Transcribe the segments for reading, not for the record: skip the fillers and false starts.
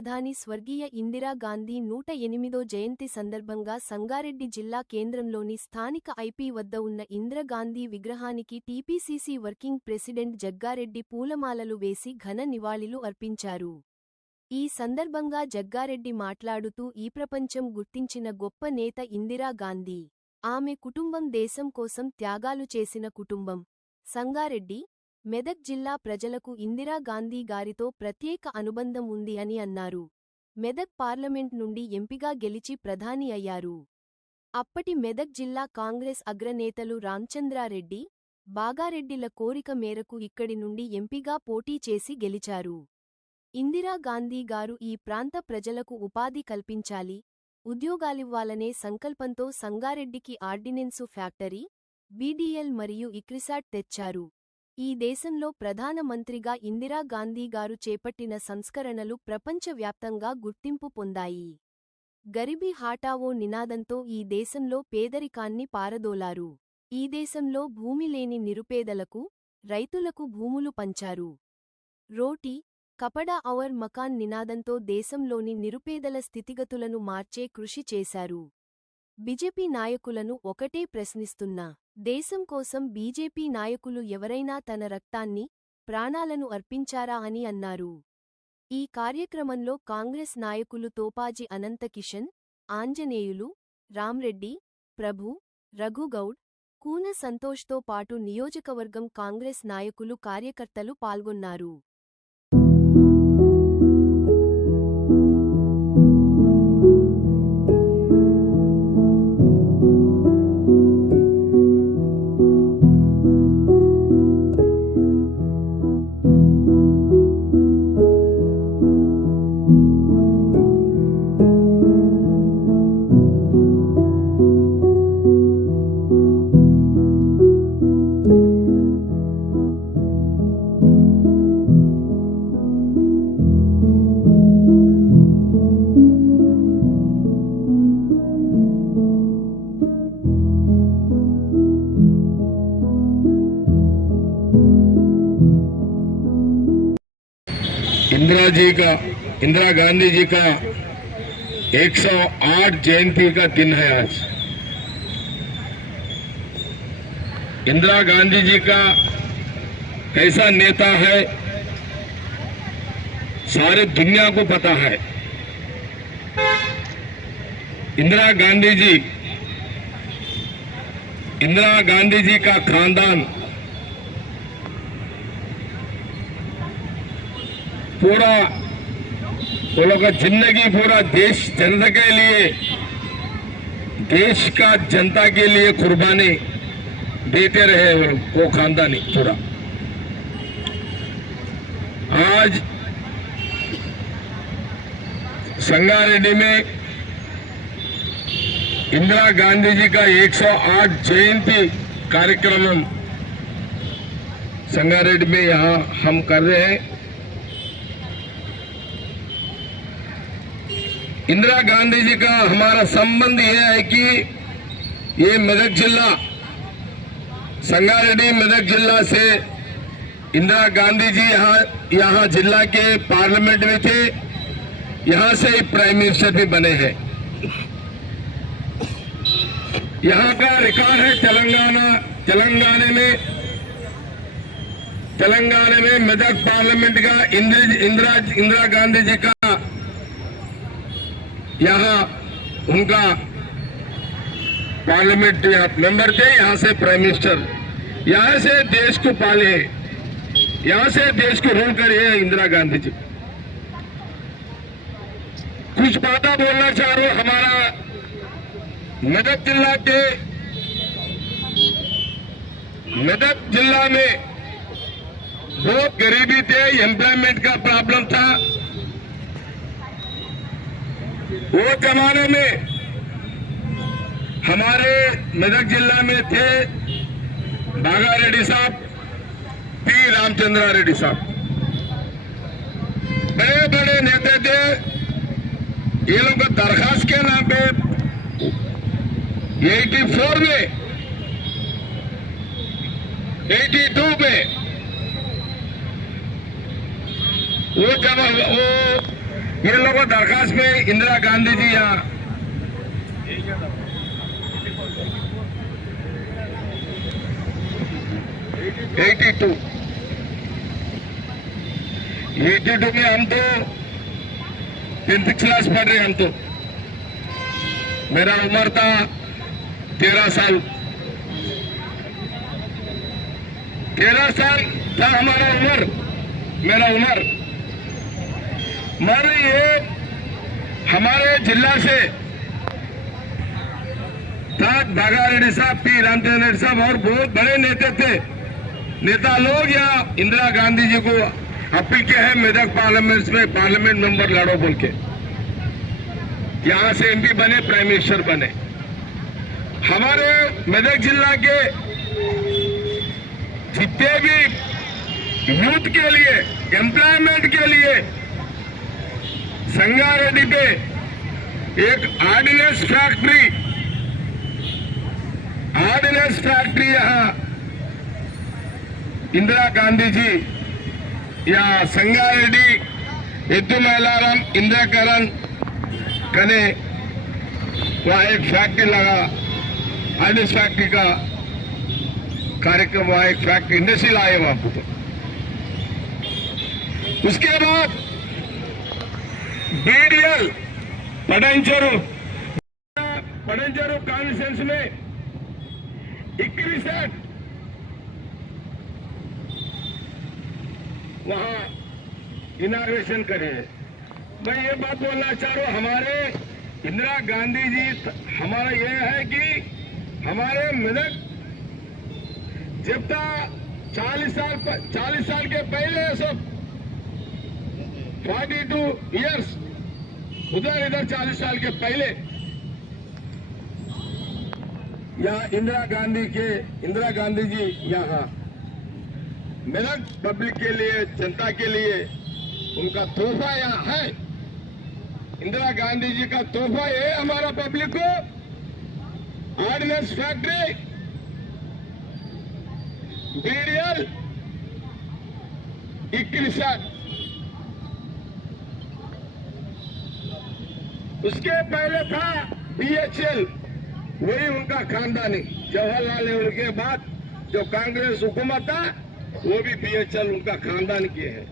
ప్రధాని స్వర్గీయ ఇందిరాగాంధీ 108వ జయంతి సందర్భంగా సంగారెడ్డి జిల్లా కేంద్రంలోని స్థానిక ఐపీ వద్ద ఉన్న ఇందిరాగాంధీ విగ్రహానికి టీపీసీసీ వర్కింగ్ ప్రెసిడెంట్ జగ్గారెడ్డి పూలమాలలు వేసి ఘన నివాళులు అర్పించారు. ఈ సందర్భంగా జగ్గారెడ్డి మాట్లాడుతూ ఈ ప్రపంచం గుర్తించిన గొప్ప నేత ఇందిరాగాంధీ. ఆమె కుటుంబం దేశం కోసం త్యాగాలు చేసిన కుటుంబం. సంగారెడ్డి, మెదక్ జిల్లా ప్రజలకు ఇందిరాగాంధీ గారితో ప్రత్యేక అనుబంధం ఉంది అని అన్నారు. మెదక్ పార్లమెంట్ నుండి ఎంపీగా గెలిచి ప్రధాని అయ్యారు. అప్పటి మెదక్ జిల్లా కాంగ్రెస్ అగ్రనేతలు రామచంద్రారెడ్డి, బాగారెడ్డిల కోరిక మేరకు ఇక్కడి నుండి ఎంపీగా పోటీ చేసి గెలిచారు. ఇందిరాగాంధీ గారు ఈ ప్రాంత ప్రజలకు ఉపాధి కల్పించాలి, ఉద్యోగాలివ్వాలనే సంకల్పంతో సంగారెడ్డికి ఆర్డినెన్సు ఫ్యాక్టరీ, బీడీఎల్ మరియు ఇక్రిసాట్ తెచ్చారు. ఈ దేశంలో ప్రధాన మంత్రిగా ఇందిరాగాంధీ గారు చేపట్టిన సంస్కరణలు ప్రపంచవ్యాప్తంగా గుర్తింపు పొందాయి. గరీబీ హఠావో నినాదంతో ఈ దేశంలో పేదరికాన్ని పారదోలారు. ఈ దేశంలో భూమి లేని నిరుపేదలకు, రైతులకు భూములు పంచారు. రోటీ కపడా ఔర్ మకాన్ నినాదంతో దేశంలోని నిరుపేదల స్థితిగతులను మార్చే కృషి చేశారు. బీజేపీ నాయకులను ఒకటే ప్రశ్నిస్తున్నా, దేశం కోసం బీజేపీ నాయకులు ఎవరైనా తన రక్తాన్ని, ప్రాణాలను అర్పించారా అని అన్నారు. ఈ కార్యక్రమంలో కాంగ్రెస్ నాయకులు తోపాజీ అనంతకిషన్, ఆంజనేయులు, రామ్రెడ్డి, ప్రభు, రఘుగౌడ్, కూన సంతోష్తో పాటు నియోజకవర్గం కాంగ్రెస్ నాయకులు కార్యకర్తలు పాల్గొన్నారు. इंदिरा गांधी जी का 108 जयंती का दिन है आज। इंदिरा गांधी जी का कैसा नेता है सारे दुनिया को पता है। इंदिरा गांधी जी का खानदान पूरा वो लोग का जिंदगी पूरा देश जनता के लिए, देश का जनता के लिए कुर्बानी देते रहे वो खानदानी पूरा। आज संगारेड्डी में इंदिरा गांधी जी का 108 जयंती कार्यक्रम संगारेड्डी में यहाँ हम कर रहे हैं। इंदिरा गांधी जी का हमारा संबंध यह है कि ये मेदक जिला, संगारेड्डी मेदक जिला से इंदिरा गांधी जी यहाँ जिला के पार्लियामेंट में थे, यहाँ से ही प्राइम मिनिस्टर भी बने हैं। यहाँ का रिकॉर्ड है तेलंगाना में मेदक पार्लियामेंट का इंदिरा गांधी जी का यहाँ उनका पार्लियामेंट मेंबर थे, यहाँ से प्राइम मिनिस्टर, यहाँ से देश को पाले, यहाँ से देश को रूल करे इंदिरा गांधी जी। कुछ बातें बोलना चाह रहे हो। हमारा मेदक जिला में बहुत गरीबी थे, एम्प्लॉयमेंट का प्रॉब्लम था। वो जमाने में हमारे मेदक जिला में थे बागारेड्डी साहब, पी रामचंद्रारेड्डी साहब, बड़े बड़े नेता थे। ये लोग का दरखास्त के नाम पे 84 में 82 में वो ये लोगों दरखास्त में इंदिरा गांधी जी यहाँ 82 में हम तो 10th क्लास पढ़ रहे हम तो। मेरा उम्र था 13 साल। 13 साल था हमारा उम्र, मेरा उम्र। मगर ये हमारे जिला से भागा रेड्डी साहब, पी रामचंद्र रेड्डी साहब और बहुत बड़े नेता लोग यहाँ इंदिरा गांधी जी को अपील किया है मेदक पार्लियामेंट में पार्लियामेंट मेंबर लड़ो बोल के, यहाँ से एमपी बने, प्राइम मिनिस्टर बने। हमारे मेदक जिला के जितने भी यूथ के लिए, एम्प्लॉयमेंट के लिए संगारेड्डी पे एक ऑर्डिनेंस फैक्ट्री यहाँ इंदिरा गांधी जी या संगारेड्डी एद्दू मैलाराम इंदिराकरण कने वहाँ एक फैक्ट्री लगा, ऑर्डिनेंस फैक्ट्री का कार्यक्रम, वहाँ एक फैक्ट्री इंडस्ट्री लाए वहां पर। उसके बाद बीडीएल पटंचेरू कॉन्फ्रेंस में 21 वहां इनाग्रेशन करे। मैं ये बात बोलना चाह रहा हूं, हमारे इंदिरा गांधी जी, हमारा ये है कि हमारे मेदक जब तक 40 साल के पहले सब 42 इयर्स इधर 40 साल के पहले यहाँ इंदिरा गांधी जी यहाँ मेरठ पब्लिक के लिए, जनता के लिए उनका तोहफा यहाँ है। इंदिरा गांधी जी का तोहफा है हमारा पब्लिक को, ऑर्डिनेंस फैक्ट्री, बीडीएल 21। उसके पहले था बीएचएल, वही उनका खानदानी। जवाहरलाल नेहरू के बाद जो कांग्रेस हुकूमत था वो भी बीएचएल उनका खानदान के है।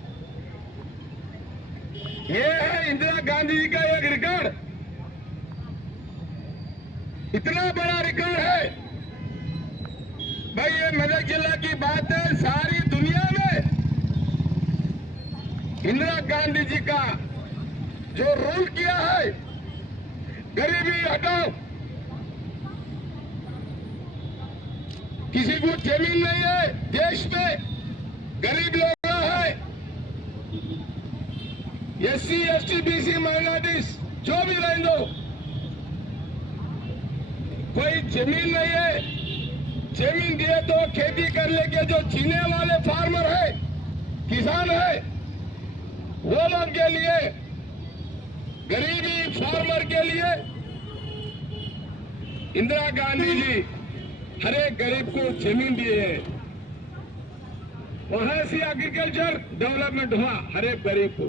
ये है इंदिरा गांधी जी का एक रिकॉर्ड, इतना बड़ा रिकॉर्ड है भाई। ये मेदक जिला की बात है, सारी दुनिया में इंदिरा गांधी जी का जो रोल किया है, गरीबी हटाओ, किसी को जमीन नहीं है देश में, गरीब लोग है, एससी एसटी बीसी माइनॉरिटीज जो भी रहने दो, कोई जमीन नहीं है, जमीन दिए तो खेती कर लेके जो जीने वाले फार्मर है, किसान है, वो लोग के लिए, गरीबी फार्मर के लिए इंदिरा गांधी जी हर एक गरीब को जमीन दिए है। वहां से एग्रीकल्चर डेवलपमेंट हुआ हर एक गरीब को।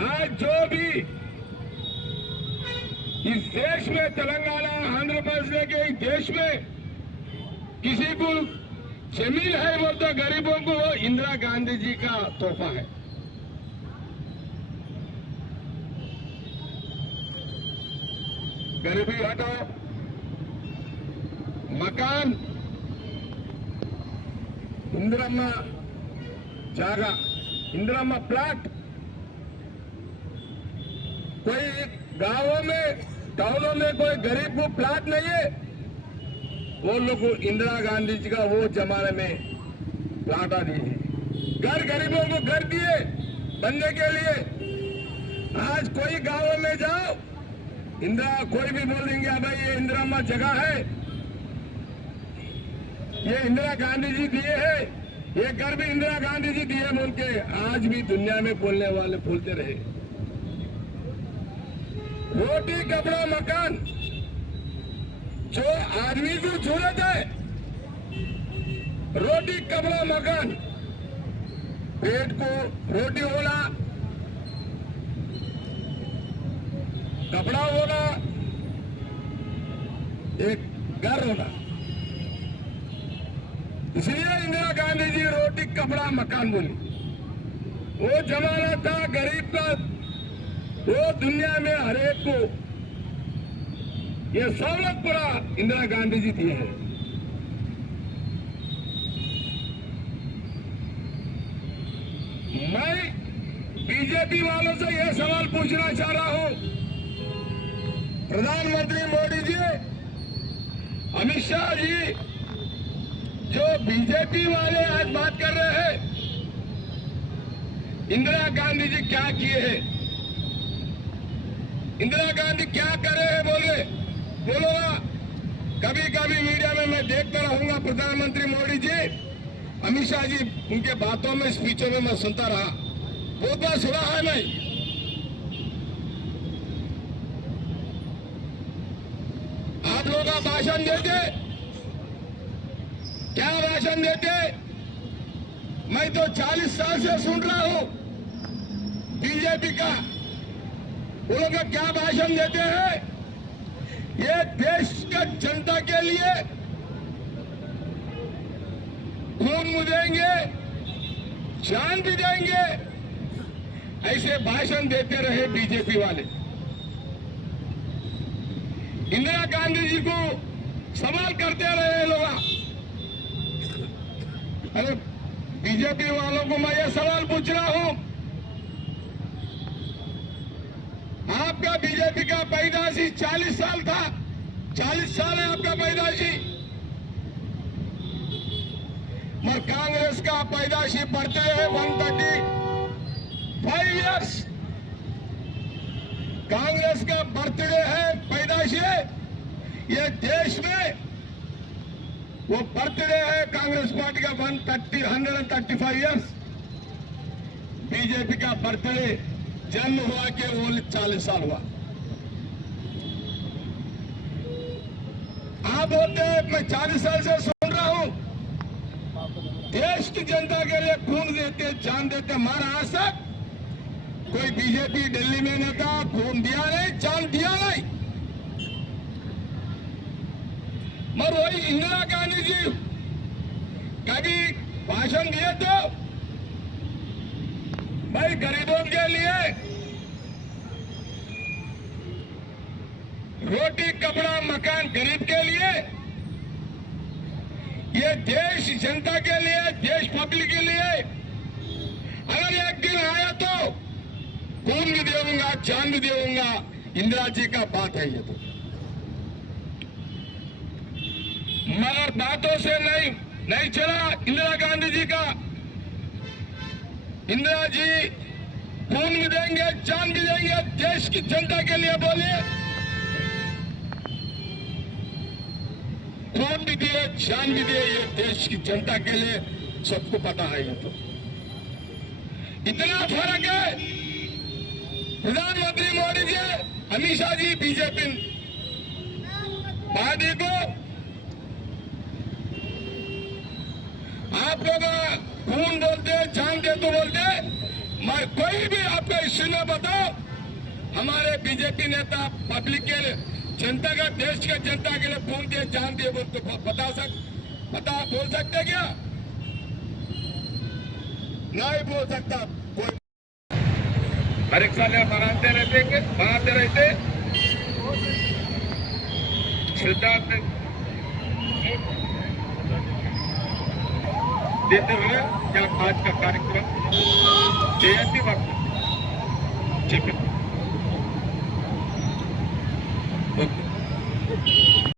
आज जो भी इस देश में, तेलंगाना, आंध्र प्रदेश के इस देश में किसी को जमीन है वो तो गरीबों को वो इंदिरा गांधी जी का तोहफा है। गरीबी हटाओ, मकान, इंदिरम्मा जागा, इंदिरम्मा प्लाट, कोई गांवों में, टाउनों में कोई गरीब को प्लाट नहीं है, वो लोग इंदिरा गांधी जी का वो जमाने में प्लाट आ दिए, घर गरीबों को घर दिए बनने के लिए। आज कोई गांवों में जाओ, इंदिरा, कोई भी बोल देंगे भाई ये इंदिरम्मा जगह है, ये इंदिरा गांधी जी दिए है, ये घर भी इंदिरा गांधी जी दिए बोल के आज भी दुनिया में बोलने वाले बोलते रहे। रोटी कपड़ा मकान जो आदमी को जरूरत है, रोटी कपड़ा मकान, पेट को रोटी होला, कपड़ा होना, एक घर होना। इसलिए इंदिरा गांधी जी रोटी कपड़ा मकान बोली। वो जमाना था गरीब का, वो दुनिया में हर एक को ये सहूलत पूरा इंदिरा गांधी जी दिए हैं। मैं बीजेपी वालों से यह सवाल पूछना चाह रहा हूं, प्रधानमंत्री मोदी जी, अमित शाह जी, जो बीजेपी वाले आज बात कर रहे हैं, इंदिरा गांधी जी क्या किए हैं, इंदिरा गांधी क्या कर रहे हैं बोलोगा। कभी कभी मीडिया में मैं देखता रहूंगा, प्रधानमंत्री मोदी जी, अमित शाह जी, उनके बातों में, स्पीचों में मैं सुनता रहा, बहुत बार सुना है मैं। आप लोग भाषण देते, क्या भाषण देते? मैं तो 40 साल से सुन रहा हूं बीजेपी का, वो लोग क्या भाषण देते हैं? ये देश का जनता के लिए खून मुदेंगे, जान भी देंगे, ऐसे भाषण देते रहे बीजेपी वाले। इंदिरा गांधी जी को सवाल करते रहे लोग। अरे बीजेपी वालों को मैं ये सवाल पूछ रहा हूं, आपका बीजेपी का पैदाशी 40 साल था, 40 साल है आपका पैदाशी, मगर कांग्रेस का पैदाशी बढ़ते है 135 इयर्स। कांग्रेस का बर्थडे है, पैदाशी ये देश में वो बर्थडे है कांग्रेस पार्टी का 135 इयर्स। बीजेपी का बर्थडे जन्म हुआ के वो 40 साल हुआ। आप बोलते हैं मैं 40 साल से सुन रहा हूं, देश की जनता के लिए खून देते, जान देते, हमारा आज तक कोई बीजेपी दिल्ली में नेता खून दिया नहीं, जान दिया नहीं। मगर वही इंदिरा गांधी जी कभी भाषण दिए तो भाई गरीबों के लिए रोटी कपड़ा मकान, गरीब के लिए, ये देश जनता के लिए, देश पब्लिक के लिए अगर एक दिन आया तो खून भी देऊंगा, जान भी देऊंगा, इंदिरा जी का बात है ये तो। मगर बातों से नहीं चला इंदिरा गांधी जी का। इंदिरा जी खून भी देंगे, जान भी देंगे, देश की जनता के लिए बोलिए, खून भी दिए, जान भी दिए, ये देश की जनता के लिए सबको पता है ये तो। इतना फर्क है प्रधानमंत्री मोदी जी, अमित शाह जी, बीजेपी पार्टी को। आप लोग खून बोलते, जान दे तो बोलते, मैं कोई भी आपका इश्यू न बताओ, हमारे बीजेपी नेता पब्लिक के लिए, जनता का, देश का जनता के लिए खून दिए, जान दिए बोल तो बोल सकते क्या? नहीं बोल सकता कोई। हर एक साल बनाते रहते श्रद्धांजलि देते हुए क्या आज का कार्यक्रम जयंती वक्त